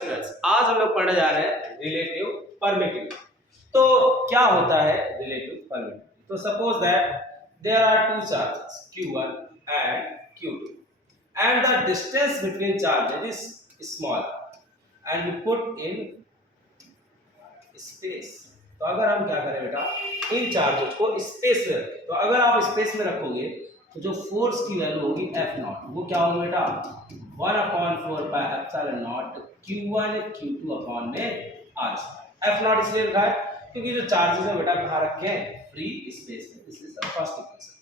आज हम लोग पढ़ने जा रहे हैं रिलेटिव परमिटिविटी। तो क्या होता है रिलेटिव परमिटिविटी? तो suppose that there are two charges Q1 and Q2 and the distance between charges is small and you put in space। तो अगर हम क्या करें बेटा, इन चार्जेस को स्पेस में रखें। तो अगर आप स्पेस में रखोगे तो जो फोर्स की वैल्यू होगी F0 वो क्या होगी बेटा 1/4 pi epsilon not Q1 Q2 upon में R स्क्वायर। F0 इसलिए लिखा है क्योंकि जो चार्जेस है बेटा कहाँ रखे हैं, फ्री स्पेस में। This is the first equation.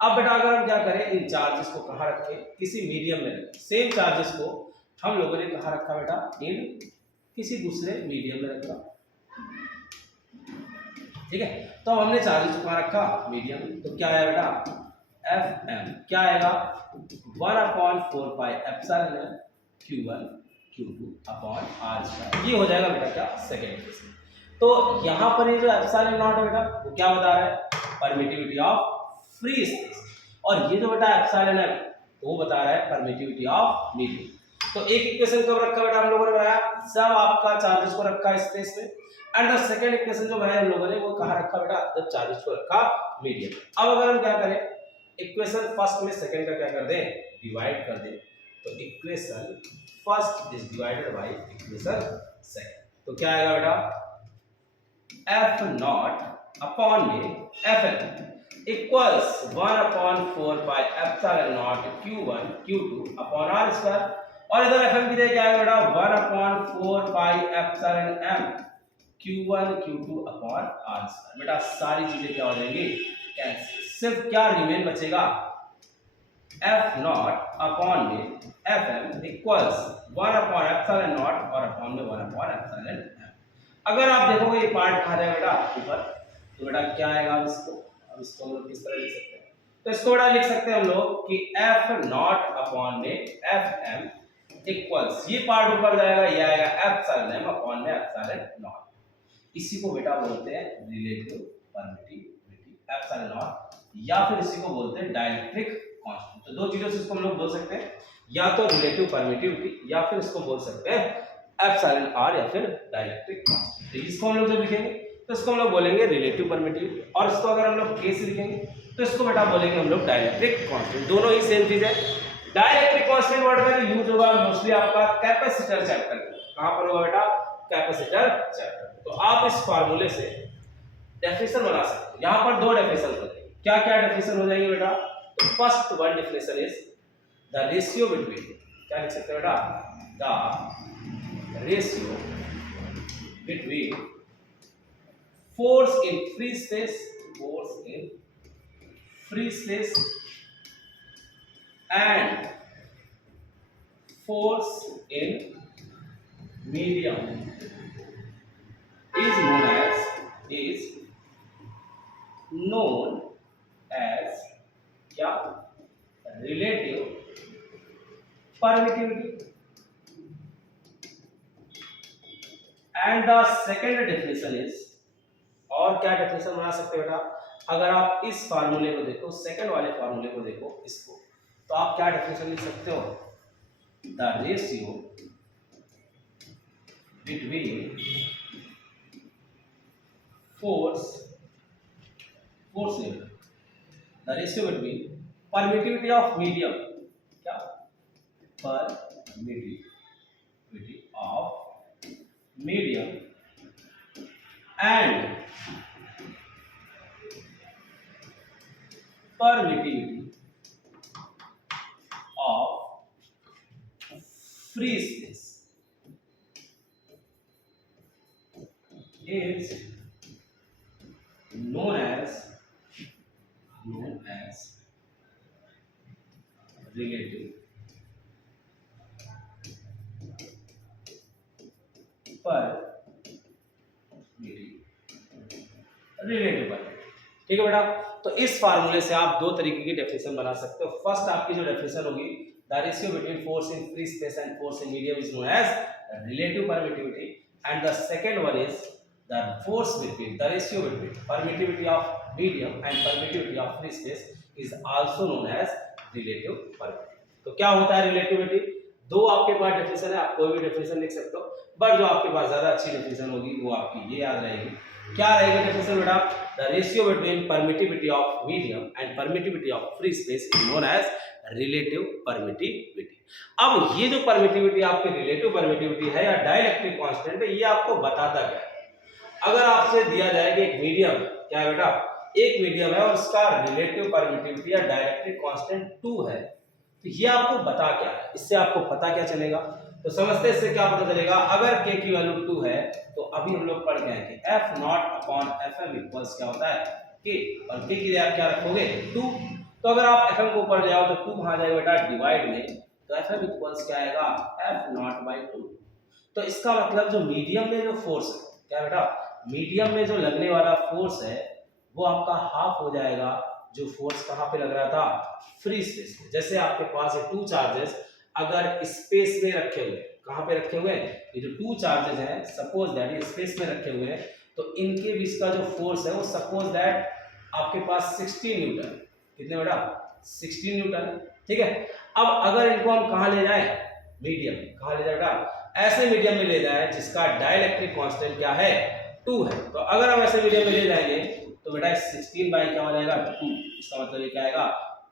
अब बेटा अगर हम क्या करें, इन चार्जेस को कहाँ रखें, किसी मीडियम में रखें। सेम चार्जेस को हम लोगों ने कहाँ रखा बेटा, इन किसी दूसरे मीडियम में रखा। ठीक है, तो अब हमने चार्जेस को कहाँ रखा, मीडियम। तो क्या आया बेटा Fm क्या आएगा 1/4 pi epsilon Q1 Q2 upon R square. ये हो जाएगा बेटा क्या, सेकेंड इक्वेशन। तो यहाँ पर ये जो एप्सिलॉन नॉट है बेटा वो क्या बता रहा है, परमिटिविटी ऑफ फ्री स्पेस। और ये जो बेटा एप्सिलॉन है वो बता रहा है परमिटिविटी ऑफ मीडियम। तो एक इक्वेशन कब रखा बेटा हम लोगों ने बनाया, सब आपका चार्जेस को रखा स्पेस में। एंड द सेकंड इक्वेशन जो बनाया हम लोगों ने वो कहाँ रखा बेटा, जब चार्जेस को रखा मीडियम। अब अगर हम क्या करें, इक्वेशन फर्स्ट में सेकंड का क्या कर दें, डिवाइड कर दें। तो equation first is divided by equation second. तो क्या आएगा बेटा F0 अपॉन में Fn equals 1/4 pi epsilon not Q1 Q2 upon R square. और इधर Fn की जगह क्या आएगा बेटा 1/4 pi epsilon m Q1 Q2 upon R square. बेटा सारी चीजें क्या हो जाएंगी, कैंसिल। सिर्फ क्या रिमेन बचेगा, F0 अपॉन में Fm इक्वल्स 1/एप्सिलॉन नॉट और अपॉन में 1/एप्सिलॉन m। अगर आप देखोगे ये पार्ट कहाँ जाएगा बेटा ऊपर, तो बेटा क्या आएगा, अब इसको हम लोग किस तरह लिख सकते हैं, तो इसको बेटा लिख सकते हैं हम लोग कि F0 अपॉन में Fm इक्वल्स, ये पार्ट ऊपर जाएगा, ये आएगा एप्सिलॉन m अपॉन में एप्सिलॉन नॉट। इसी को बेटा बोलते हैं रिलेटिव परमिटिविटी, एप्सिलॉन नॉट, या फिर इसी को बोलते हैं डाइलेक्ट्रिक कांस्टेंट। तो दो चीजों से इसको हम लोग बोल सकते हैं, या तो रिलेटिव परमिटिविटी या फिर इसको बोल सकते हैं एप्सिलॉन r या फिर डाइलेक्ट्रिक कांस्टेंट। तो इसको हम लोग जब लिखेंगे तो इसको हम लोग बोलेंगे रिलेटिव परमिटिविटी, और इसको अगर हम लोग केस लिखेंगे तो इसको बेटा बोलेंगे हम लोग डाइलेक्ट्रिक कांस्टेंट। दोनों ही सेम चीज है। डाइलेक्ट्रिक कांस्टेंट वर्ड का यूज होगा मोस्टली आपका कैपेसिटर चैप्टर में। कहां पर होगा बेटा, कैपेसिटर चैप्टर। तो आप इस फार्मूले से डेफिनेशन बना सकते हैं। यहां पर दो डेफिनेशन हो जाएंगे। क्या क्या डेफिनेशन हो जाएंगे बेटा, तो first one definition is the ratio between, क्या लिख सकते हैं बेटा, the ratio between force in free space, force in free space and force in medium is known as क्या, relative permittivity। and the second definition is, और क्या definition बना सकते हो बेटा, अगर आप इस फार्मूले को देखो, सेकंड वाले फार्मूले को देखो इसको, तो आप क्या डेफिनेशन लिख सकते हो, the ratio between force level, the ratio between permittivity of medium, क्या, permittivity of medium and permittivity of free space is known as relative relative permittivity. ठीक है बेटा, तो इस फार्मूले से आप दो तरीके की डेफिनेशन बना सकते हो। फर्स्ट आपकी जो डेफिनेशन होगी, the ratio between force in free space and force in medium is known as relative permittivity, and the second one is the force between, the ratio between permittivity of medium and permittivity of free space is also known as relative permittivity. तो क्या होता है relativity, दो आपके पास definition है, आप कोई भी डेफिनेशन लिख सकते हो, बट जो आपके पास ज्यादा अच्छी डेफिनेशन होगी वो आपकी ये याद रहेगी। क्या रहेगी डेफिनेशन बेटा? The ratio between permittivity of medium and permittivity of free space is known as relative permittivity. अब ये जो परमिटिविटी आपकी रिलेटिव परमिटिविटी है या डाइलेक्ट्रिक कांस्टेंट है, ये आपको बताता क्या है? अगर आपसे दिया जाए कि एक मीडियम, क्या है बेटा, एक मीडियम है और उसका रिलेटिव परमिटिविटी या डाइलेक्ट्रिक कांस्टेंट 2 है, तो ये आपको बता क्या है? इससे आपको पता क्या चलेगा? तो समझते इससे क्या पता चलेगा? अगर k की वैल्यू 2 है तो अभी हम लोग पढ़ गए हैं कि f not upon fm equals क्या होता है? k, और k की जगह आप क्या रखोगे? 2। तो अगर आप fm को ऊपर ले आओ तो 2 कहां जाएगा बेटा? डिवाइड में, तो fm इक्वल्स क्या आएगा? f naught by 2। तो इसका मतलब जो मीडियम में जो फोर्स है, क्या बेटा, मीडियम में जो लगने वाला फोर्स है वो आपका हाफ हो जाएगा जो फोर्स कहां पे लग रहा था? फ्री स्पेस में। जैसे आपके पास ये 2 चार्जेस अगर स्पेस में रखे हुए, कहां पे रखे हुए हैं? ये जो 2 चार्जेस हैं, सपोज दैट ये स्पेस में रखे हुए हैं, तो इनके बीच का जो फोर्स है वो सपोज दैट आपके पास 16 न्यूटन। कितने बेटा? 16 न्यूटन, ठीक है। अब अगर इनको हम कहां ले जाएं? मीडियम, कहां ले जाए बेटा? ऐसे मीडियम में ले जाएं जिसका डाइलेक्ट्रिक कांस्टेंट क्या है? 2 है। तो अगर हम ऐसे मीडियम में ले जाएंगे तो बेटा 16 बाई क्या हो जाएगा? 2। इसका मतलब ये क्या आएगा?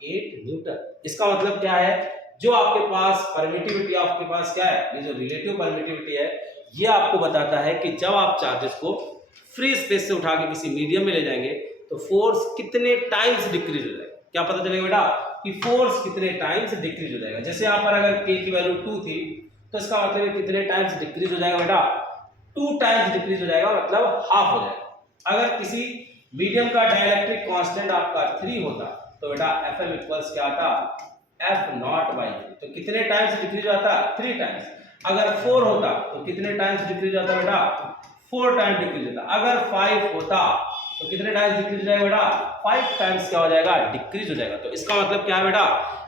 8 न्यूटन। इसका मतलब क्या है? जो आपके पास परमिटिविटी आपके पास क्या है? ये जो रिलेटिव परमिटिविटी है ये आपको बताता है कि जब आप चार्जेस को फ्री स्पेस से उठा के किसी मीडियम में ले जाएंगे तो फोर्स कितने टाइम्स डिक्रीज हो जाएगा। क्या पता चलेगा बेटा? कि फोर्स कितने टाइम्स डिक्रीज हो जाएगा। जैसे यहाँ पर अगर k की वैल्यू 2 थी तो इसका मतलब कितने टाइम्स डिक्रीज हो जाएगा बेटा? 2 टाइम्स डिक्रीज हो जाएगा, मतलब हाफ हो जाएगा। अगर किसी मीडियम का डाइलेक्ट्रिक कांस्टेंट आपका 3 होता तो बेटा fm इक्वल्स क्या आता? f not by 3। तो कितने टाइम्स डिक्रीज होता? 3 टाइम्स। अगर 4 होता तो कितने टाइम्स डिक्रीज होता बेटा? 4 टाइम्स डिक्रीज होता। अगर 5 होता तो कितने टाइम्स डिक्रीज हो जाएगा बेटा? 5 टाइम्स क्या हो जाएगा? डिक्रीज हो जाएगा। तो इसका मतलब क्या है बेटा?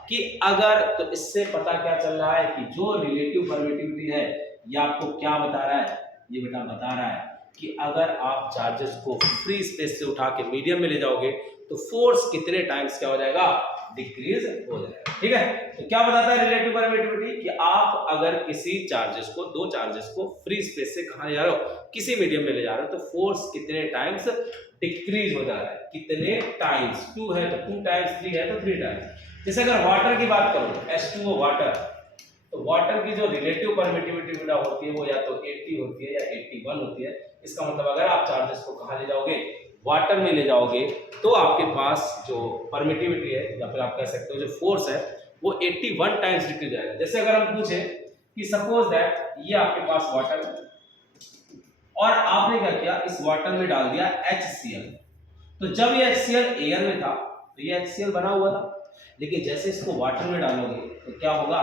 कि अगर, तो इससे पता क्या चल रहा है कि जो रिलेटिव परमिटिविटी है ये आपको क्या बता रहा है? ये बेटा बता रहा है कि अगर आप चार्जेस को फ्री स्पेस से उठा के मीडियम में ले जाओगे तो फोर्स कितने टाइम्स क्या हो जाएगा? डिक्रीज हो जाएगा, ठीक है। तो क्या बताता है रिलेटिव परमिटिविटी? कि आप अगर किसी चार्जेस को, दो चार्जेस को फ्री स्पेस से कहां ले जा रहे हो? किसी मीडियम में ले जा रहे हो, तो फोर्स कितने टाइम्स डिक्रीज हो जा रहा है? कितने टाइम्स? 2 है तो 2 टाइम्स, 3 है तो 3 टाइम्स। जैसे अगर वाटर की बात करो, H2O वाटर, तो वाटर की जो रिलेटिव परमिटिविटी बेटा होती है वो या तो 80 होती है या 81 होती है। इसका मतलब अगर आप चार्जेस को कहां ले जाओगे? वाटर में ले जाओगे तो आपके पास जो परमिटिविटी है या फिर आप कह सकते हो जो फोर्स है वो 81 टाइम्स डिक्रीज जाएगा। जैसे अगर हम पूछे कि सपोज दैट ये आपके पास वाटर है और आपने क्या किया? इस वाटर में डाल दिया HCl। तो जब ये HCl एयर में था तो ये HCl बना हुआ था, लेकिन जैसे इसको वाटर में डालोगे तो क्या होगा?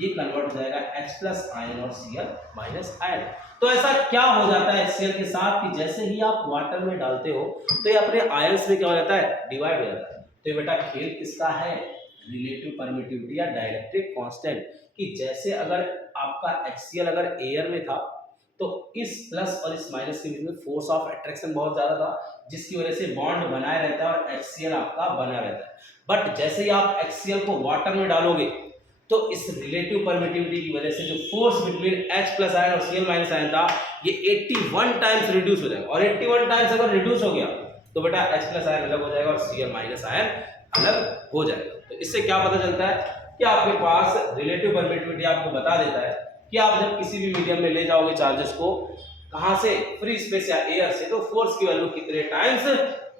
ये कन्वर्ट हो जाएगा H प्लस आयन और Cl माइनस आयन। तो ऐसा क्या हो जाता है HCl के साथ कि जैसे ही आप वाटर में डालते हो तो ये अपने आयंस में क्या हो जाता है? डिवाइड हो जाता है। तो ये बेटा खेल किसका है? रिलेटिव परमिटिविटी या डाइलेक्ट्रिक कांस्टेंट। कि जैसे अगर आपका HCl अगर एयर में था तो इस प्लस और इस माइनस के बीच में फोर्स ऑफ अट्रैक्शन बहुत ज्यादा था, जिसकी वजह से बॉन्ड बनाए रहता है और HCl आपका बना रहता है। बट जैसे ही आप HCl को वाटर में डालोगे तो इस रिलेटिव परमिटिविटी की वजह से जो force between H plus ion और Cl माइनस आयन था ये 81 टाइम्स रिड्यूस हो जाएगा। और 81 टाइम्स अगर रिड्यूस हो गया तो बेटा H प्लस आयन अलग हो जाएगा और Cl माइनस आयन अलग हो जाएगा। तो इससे क्या पता चलता है कि आपके पास रिलेटिव परमिटिविटी आपको बता देता है कि आप जब किसी भी मीडियम में ले जाओगे चार्जेस को कहां से? फ्री स्पेस या एयर से, तो फोर्स की वैल्यू कितने टाइम्स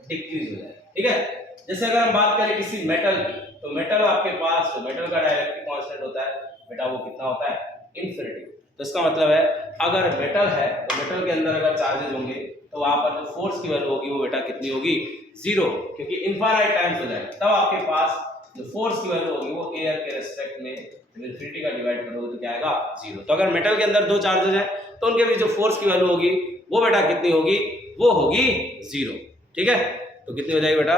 डिक्रीज हो जाएगा, ठीक है। जैसे अगर हम बात करें किसी मेटल की, तो मेटल आपके पास जो मेटल का डाइलेक्ट्रिक कांस्टेंट होता है बेटा वो कितना होता है? इन्फिनिटी। तो इसका मतलब है अगर मेटल है तो मेटल के अंदर अगर चार्जेस होंगे तो वहां पर जो फोर्स की वैल्यू होगी वो बेटा कितनी होगी? 0, क्योंकि इनफाइनाइट टाइम्स हो जाएगा। तब आपके पास जो फोर्स की वैल्यू होगी वो एयर के रिस्पेक्ट में इन्फिनिटी का डिवाइड करोगे तो क्या आएगा? 0। तो अगर मेटल के अंदर दो चार्जेस हैं तो उनके बीच जो फोर्स की वैल्यू होगी वो बेटा कितनी होगी? वो होगी 0, ठीक है। तो कितनी हो जाएगी बेटा?